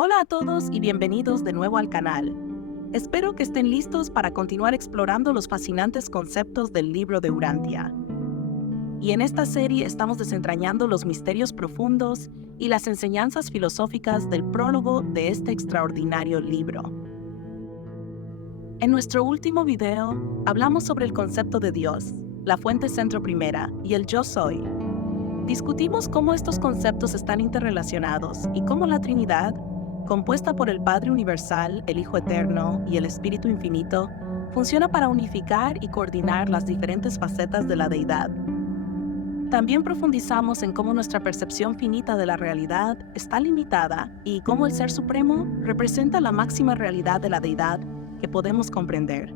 Hola a todos y bienvenidos de nuevo al canal. Espero que estén listos para continuar explorando los fascinantes conceptos del libro de Urantia. Y en esta serie estamos desentrañando los misterios profundos y las enseñanzas filosóficas del prólogo de este extraordinario libro. En nuestro último video hablamos sobre el concepto de Dios, la fuente centro primera y el yo soy. Discutimos cómo estos conceptos están interrelacionados y cómo la Trinidad, compuesta por el Padre Universal, el Hijo Eterno y el Espíritu Infinito, funciona para unificar y coordinar las diferentes facetas de la deidad. También profundizamos en cómo nuestra percepción finita de la realidad está limitada y cómo el Ser Supremo representa la máxima realidad de la deidad que podemos comprender.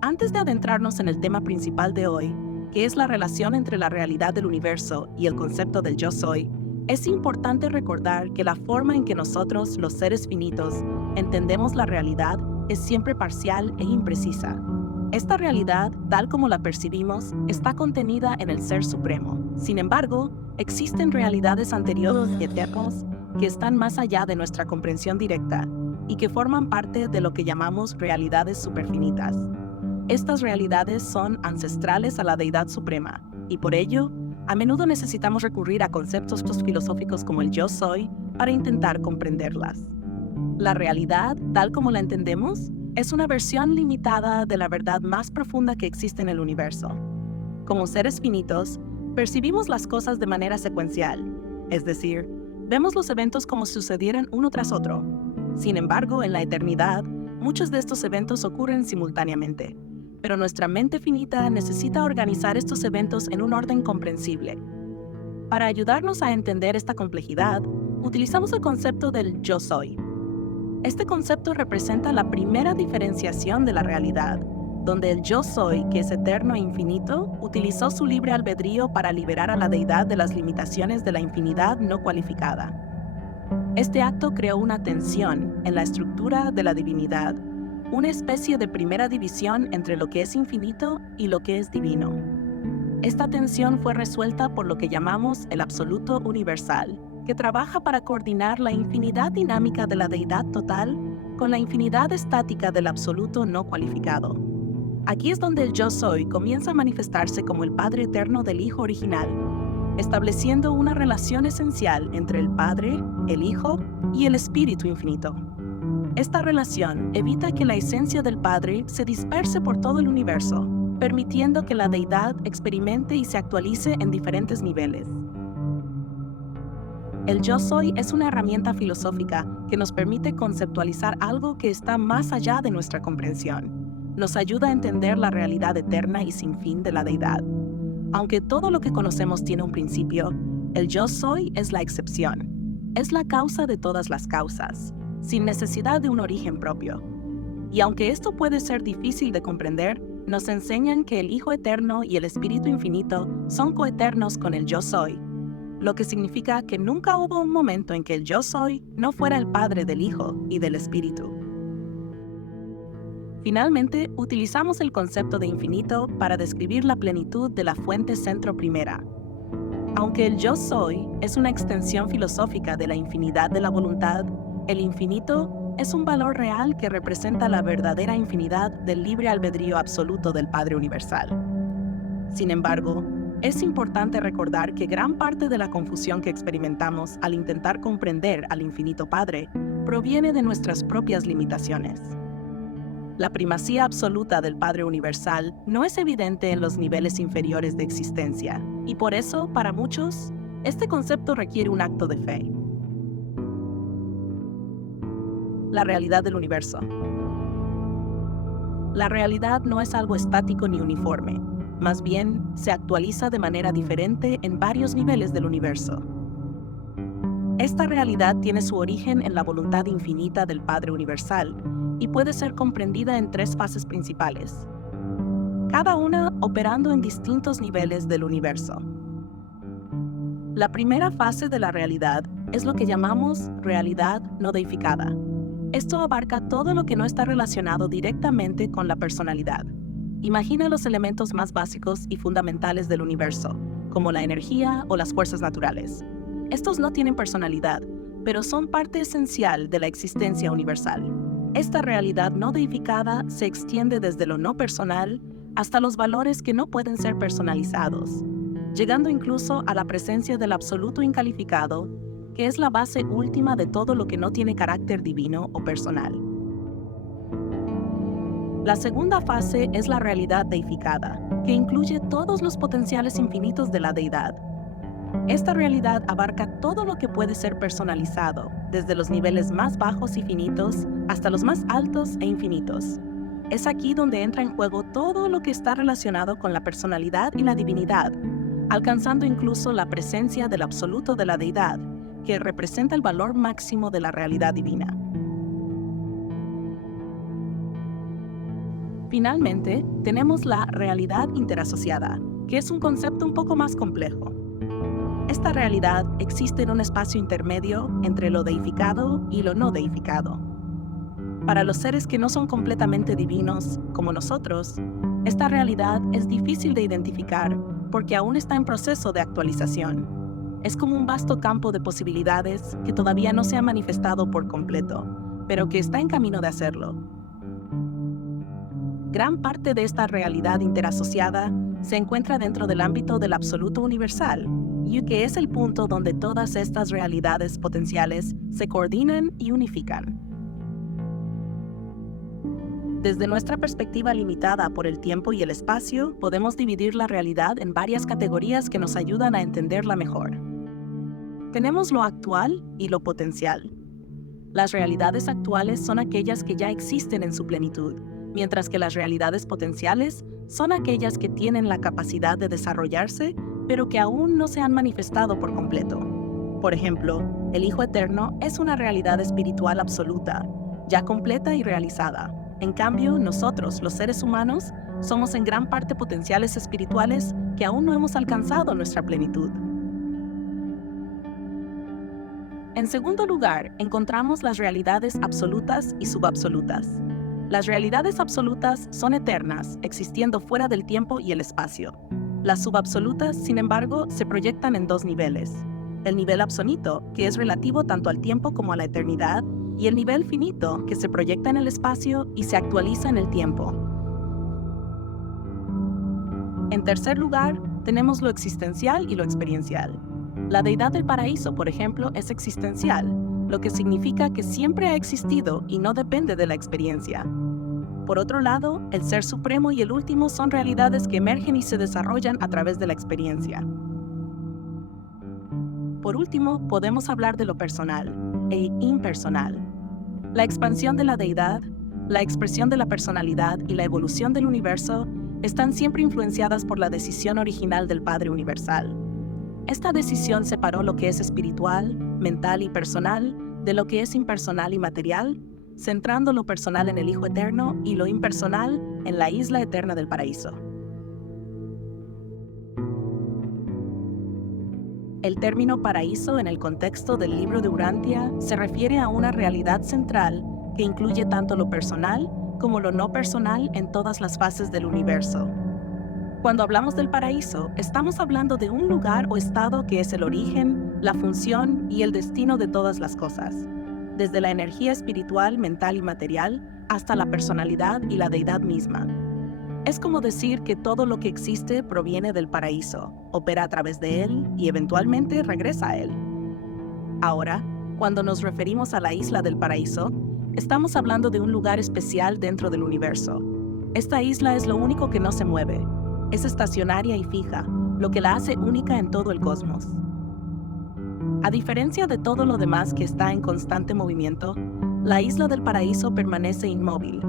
Antes de adentrarnos en el tema principal de hoy, que es la relación entre la realidad del universo y el concepto del yo soy, es importante recordar que la forma en que nosotros, los seres finitos, entendemos la realidad es siempre parcial e imprecisa. Esta realidad, tal como la percibimos, está contenida en el Ser Supremo. Sin embargo, existen realidades anteriores y eternas que están más allá de nuestra comprensión directa y que forman parte de lo que llamamos realidades superfinitas. Estas realidades son ancestrales a la Deidad Suprema y por ello, a menudo necesitamos recurrir a conceptos filosóficos como el yo soy para intentar comprenderlas. La realidad, tal como la entendemos, es una versión limitada de la verdad más profunda que existe en el universo. Como seres finitos, percibimos las cosas de manera secuencial, es decir, vemos los eventos como si sucedieran uno tras otro. Sin embargo, en la eternidad, muchos de estos eventos ocurren simultáneamente. Pero nuestra mente finita necesita organizar estos eventos en un orden comprensible. Para ayudarnos a entender esta complejidad, utilizamos el concepto del yo soy. Este concepto representa la primera diferenciación de la realidad, donde el yo soy, que es eterno e infinito, utilizó su libre albedrío para liberar a la deidad de las limitaciones de la infinidad no cualificada. Este acto creó una tensión en la estructura de la divinidad, una especie de primera división entre lo que es infinito y lo que es divino. Esta tensión fue resuelta por lo que llamamos el absoluto universal, que trabaja para coordinar la infinidad dinámica de la deidad total con la infinidad estática del absoluto no cualificado. Aquí es donde el yo soy comienza a manifestarse como el Padre eterno del Hijo original, estableciendo una relación esencial entre el Padre, el Hijo y el Espíritu Infinito. Esta relación evita que la esencia del Padre se disperse por todo el universo, permitiendo que la deidad experimente y se actualice en diferentes niveles. El yo soy es una herramienta filosófica que nos permite conceptualizar algo que está más allá de nuestra comprensión. Nos ayuda a entender la realidad eterna y sin fin de la deidad. Aunque todo lo que conocemos tiene un principio, el yo soy es la excepción. Es la causa de todas las causas, sin necesidad de un origen propio. Y aunque esto puede ser difícil de comprender, nos enseñan que el Hijo Eterno y el Espíritu Infinito son coeternos con el Yo Soy, lo que significa que nunca hubo un momento en que el Yo Soy no fuera el Padre del Hijo y del Espíritu. Finalmente, utilizamos el concepto de infinito para describir la plenitud de la fuente centro primera. Aunque el Yo Soy es una extensión filosófica de la infinidad de la voluntad, el infinito es un valor real que representa la verdadera infinidad del libre albedrío absoluto del Padre Universal. Sin embargo, es importante recordar que gran parte de la confusión que experimentamos al intentar comprender al infinito Padre proviene de nuestras propias limitaciones. La primacía absoluta del Padre Universal no es evidente en los niveles inferiores de existencia, y por eso, para muchos, este concepto requiere un acto de fe. La realidad del universo. La realidad no es algo estático ni uniforme, más bien se actualiza de manera diferente en varios niveles del universo. Esta realidad tiene su origen en la voluntad infinita del Padre Universal y puede ser comprendida en tres fases principales, cada una operando en distintos niveles del universo. La primera fase de la realidad es lo que llamamos realidad no deificada. Esto abarca todo lo que no está relacionado directamente con la personalidad. Imagina los elementos más básicos y fundamentales del universo, como la energía o las fuerzas naturales. Estos no tienen personalidad, pero son parte esencial de la existencia universal. Esta realidad no deificada se extiende desde lo no personal hasta los valores que no pueden ser personalizados, llegando incluso a la presencia del absoluto incalificado, que es la base última de todo lo que no tiene carácter divino o personal. La segunda fase es la realidad deificada, que incluye todos los potenciales infinitos de la deidad. Esta realidad abarca todo lo que puede ser personalizado, desde los niveles más bajos y finitos hasta los más altos e infinitos. Es aquí donde entra en juego todo lo que está relacionado con la personalidad y la divinidad, alcanzando incluso la presencia del absoluto de la deidad, que representa el valor máximo de la realidad divina. Finalmente, tenemos la realidad interasociada, que es un concepto un poco más complejo. Esta realidad existe en un espacio intermedio entre lo deificado y lo no deificado. Para los seres que no son completamente divinos, como nosotros, esta realidad es difícil de identificar porque aún está en proceso de actualización. Es como un vasto campo de posibilidades que todavía no se ha manifestado por completo, pero que está en camino de hacerlo. Gran parte de esta realidad interasociada se encuentra dentro del ámbito del absoluto universal, y que es el punto donde todas estas realidades potenciales se coordinan y unifican. Desde nuestra perspectiva limitada por el tiempo y el espacio, podemos dividir la realidad en varias categorías que nos ayudan a entenderla mejor. Tenemos lo actual y lo potencial. Las realidades actuales son aquellas que ya existen en su plenitud, mientras que las realidades potenciales son aquellas que tienen la capacidad de desarrollarse, pero que aún no se han manifestado por completo. Por ejemplo, el Hijo Eterno es una realidad espiritual absoluta, ya completa y realizada. En cambio, nosotros, los seres humanos, somos en gran parte potenciales espirituales que aún no hemos alcanzado nuestra plenitud. En segundo lugar, encontramos las realidades absolutas y subabsolutas. Las realidades absolutas son eternas, existiendo fuera del tiempo y el espacio. Las subabsolutas, sin embargo, se proyectan en dos niveles. El nivel absoluto, que es relativo tanto al tiempo como a la eternidad, y el nivel finito, que se proyecta en el espacio y se actualiza en el tiempo. En tercer lugar, tenemos lo existencial y lo experiencial. La deidad del paraíso, por ejemplo, es existencial, lo que significa que siempre ha existido y no depende de la experiencia. Por otro lado, el Ser Supremo y el Último son realidades que emergen y se desarrollan a través de la experiencia. Por último, podemos hablar de lo personal e impersonal. La expansión de la deidad, la expresión de la personalidad y la evolución del universo están siempre influenciadas por la decisión original del Padre Universal. Esta decisión separó lo que es espiritual, mental y personal de lo que es impersonal y material, centrando lo personal en el Hijo Eterno y lo impersonal en la isla eterna del paraíso. El término paraíso en el contexto del libro de Urantia se refiere a una realidad central que incluye tanto lo personal como lo no personal en todas las fases del universo. Cuando hablamos del paraíso, estamos hablando de un lugar o estado que es el origen, la función y el destino de todas las cosas, desde la energía espiritual, mental y material hasta la personalidad y la deidad misma. Es como decir que todo lo que existe proviene del paraíso, opera a través de él y eventualmente regresa a él. Ahora, cuando nos referimos a la isla del paraíso, estamos hablando de un lugar especial dentro del universo. Esta isla es lo único que no se mueve. Es estacionaria y fija, lo que la hace única en todo el cosmos. A diferencia de todo lo demás que está en constante movimiento, la isla del paraíso permanece inmóvil.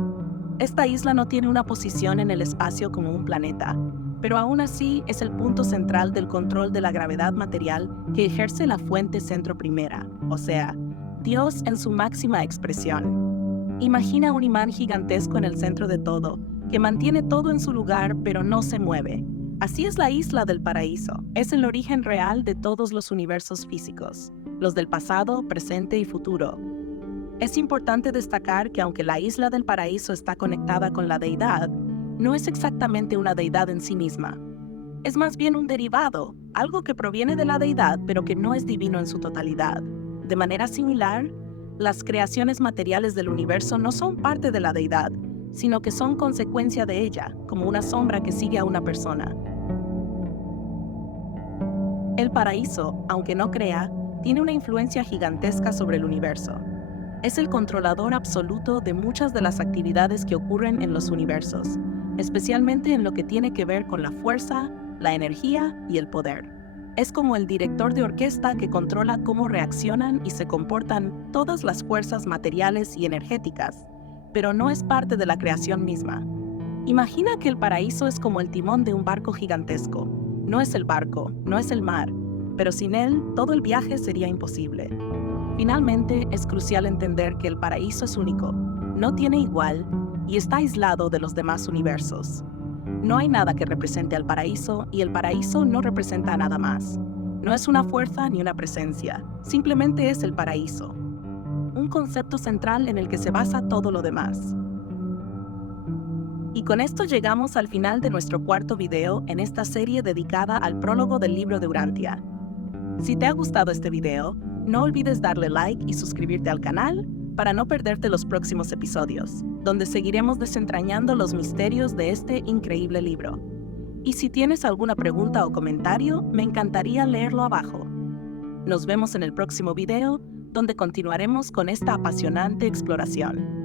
Esta isla no tiene una posición en el espacio como un planeta, pero aún así es el punto central del control de la gravedad material que ejerce la fuente centro primera, o sea, Dios en su máxima expresión. Imagina un imán gigantesco en el centro de todo, que mantiene todo en su lugar pero no se mueve. Así es la isla del paraíso. Es el origen real de todos los universos físicos, los del pasado, presente y futuro. Es importante destacar que aunque la isla del paraíso está conectada con la deidad, no es exactamente una deidad en sí misma. Es más bien un derivado, algo que proviene de la deidad pero que no es divino en su totalidad. De manera similar, las creaciones materiales del universo no son parte de la deidad, sino que son consecuencia de ella, como una sombra que sigue a una persona. El paraíso, aunque no crea, tiene una influencia gigantesca sobre el universo. Es el controlador absoluto de muchas de las actividades que ocurren en los universos, especialmente en lo que tiene que ver con la fuerza, la energía y el poder. Es como el director de orquesta que controla cómo reaccionan y se comportan todas las fuerzas materiales y energéticas, pero no es parte de la creación misma. Imagina que el paraíso es como el timón de un barco gigantesco. No es el barco, no es el mar, pero sin él todo el viaje sería imposible. Finalmente, es crucial entender que el paraíso es único, no tiene igual y está aislado de los demás universos. No hay nada que represente al paraíso y el paraíso no representa a nada más. No es una fuerza ni una presencia, simplemente es el paraíso, un concepto central en el que se basa todo lo demás. Y con esto llegamos al final de nuestro cuarto video en esta serie dedicada al prólogo del libro de Urantia. Si te ha gustado este video, no olvides darle like y suscribirte al canal para no perderte los próximos episodios, donde seguiremos desentrañando los misterios de este increíble libro. Y si tienes alguna pregunta o comentario, me encantaría leerlo abajo. Nos vemos en el próximo video, donde continuaremos con esta apasionante exploración.